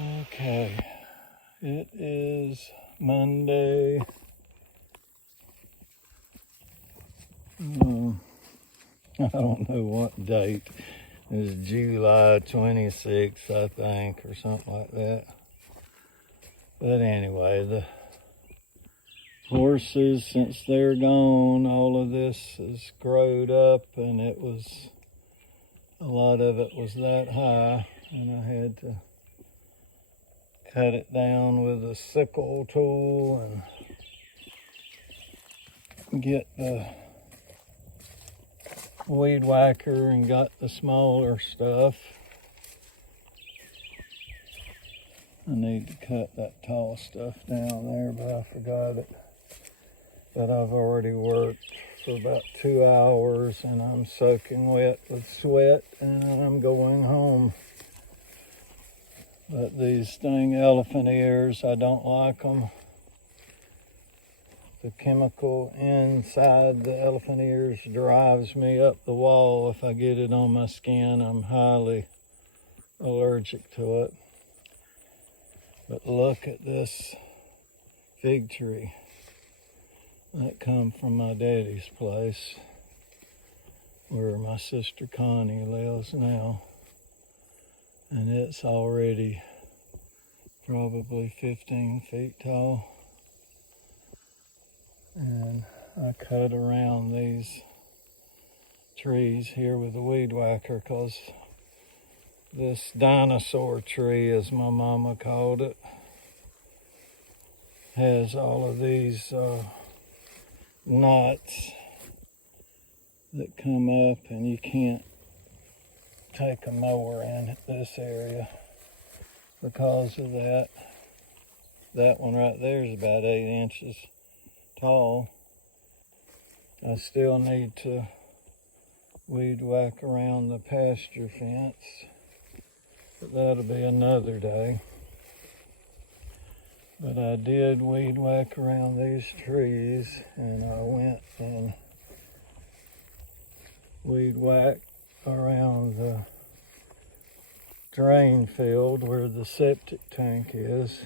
Okay, it is Monday. I don't know what date. It's July 26th, I think, or something like that. But anyway, the horses, since they're gone, all of this has growed up, and a lot of it was that high, and I had to cut it down with a sickle tool and get the weed whacker and got the smaller stuff. I need to cut that tall stuff down there, but I forgot it. But I've already worked for about 2 hours and I'm soaking wet with sweat and I'm going home. But these dang elephant ears, I don't like them. The chemical inside the elephant ears drives me up the wall. If I get it on my skin, I'm highly allergic to it. But look at this fig tree that come from my daddy's place where my sister Connie lives now. And it's already probably 15 feet tall. And I cut around these trees here with a weed whacker because this dinosaur tree, as my mama called it, has all of these knots that come up, and you can't take a mower in this area because of that. That one right there is about 8 inches tall. I still need to weed whack around the pasture fence, but that'll be another day. But I did weed whack around these trees, and I went and weed whacked around the drain field where the septic tank is.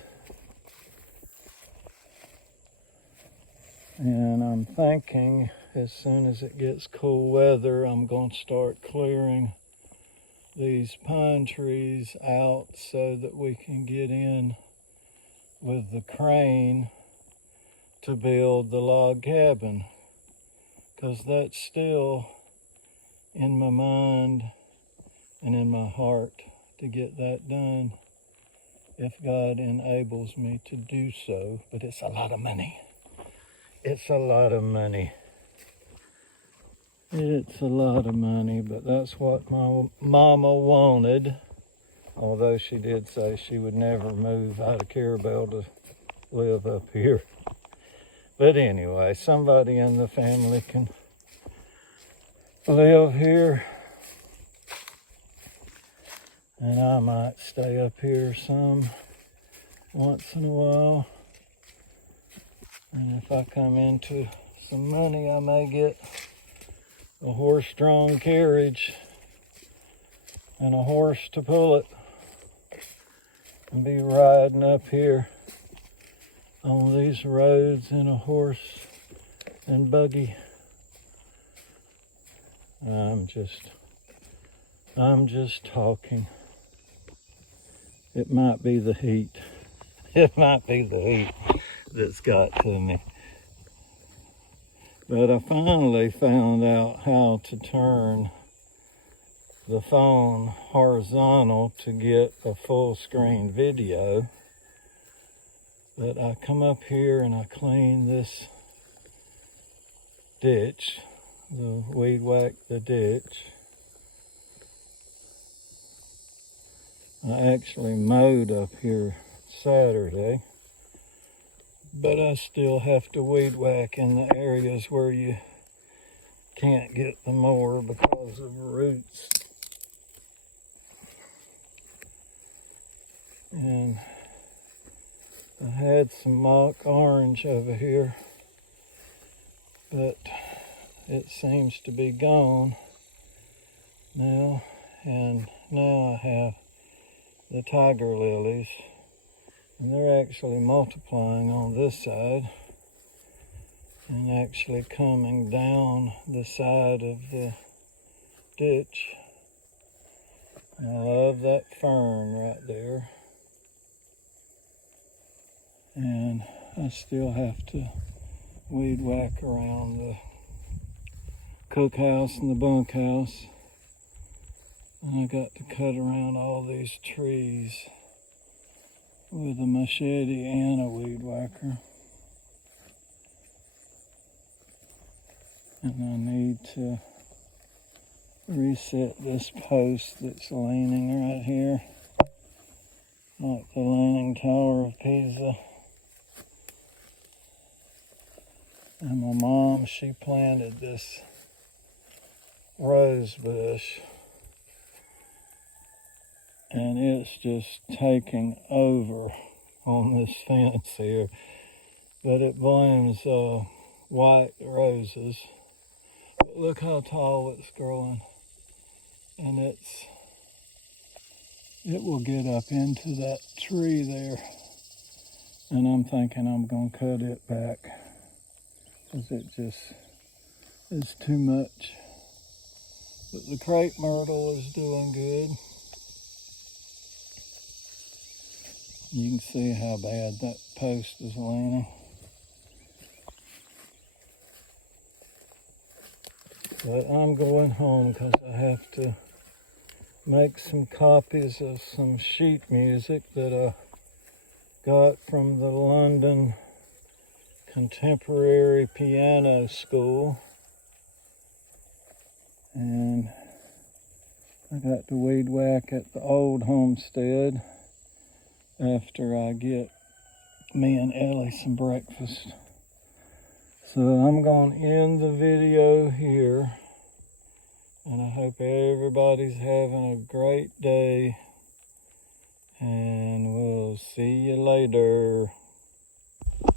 And I'm thinking as soon as it gets cool weather, I'm going to start clearing these pine trees out so that we can get in with the crane to build the log cabin, because that's still in my mind and in my heart to get that done if God enables me to do so. But it's a lot of money. It's a lot of money. It's a lot of money, but that's what my mama wanted. Although she did say she would never move out of Carabel to live up here. But anyway, somebody in the family can live here. And I might stay up here some once in a while. And if I come into some money, I may get a horse-drawn carriage and a horse to pull it and be riding up here on these roads in a horse and buggy. I'm just talking. It might be the heat. It might be the heat that's got to me. But I finally found out how to turn the phone horizontal to get a full screen video. But I come up here and I clean this ditch, the weed whack the ditch. I actually mowed up here Saturday, but I still have to weed whack in the areas where you can't get the mower because of roots. And I had some mock orange over here, but it seems to be gone now. And now I have the tiger lilies. And they're actually multiplying on this side and actually coming down the side of the ditch. I love that fern right there. And I still have to weed whack around the cookhouse and the bunkhouse. And I got to cut around all these trees with a machete and a weed whacker. And I need to reset this post that's leaning right here, like the Leaning Tower of Pisa. And my mom, she planted this rose bush, and it's just taking over on this fence here. But it blooms white roses. But look how tall it's growing. And it will get up into that tree there. And I'm thinking I'm gonna cut it back, because it just is too much. But the crepe myrtle is doing good. You can see how bad that post is leaning. But I'm going home because I have to make some copies of some sheet music that I got from the London Contemporary Piano School. And I got to weed whack at the old homestead after I get me and Ellie some breakfast. So I'm going to end the video here, and I hope everybody's having a great day, and we'll see you later.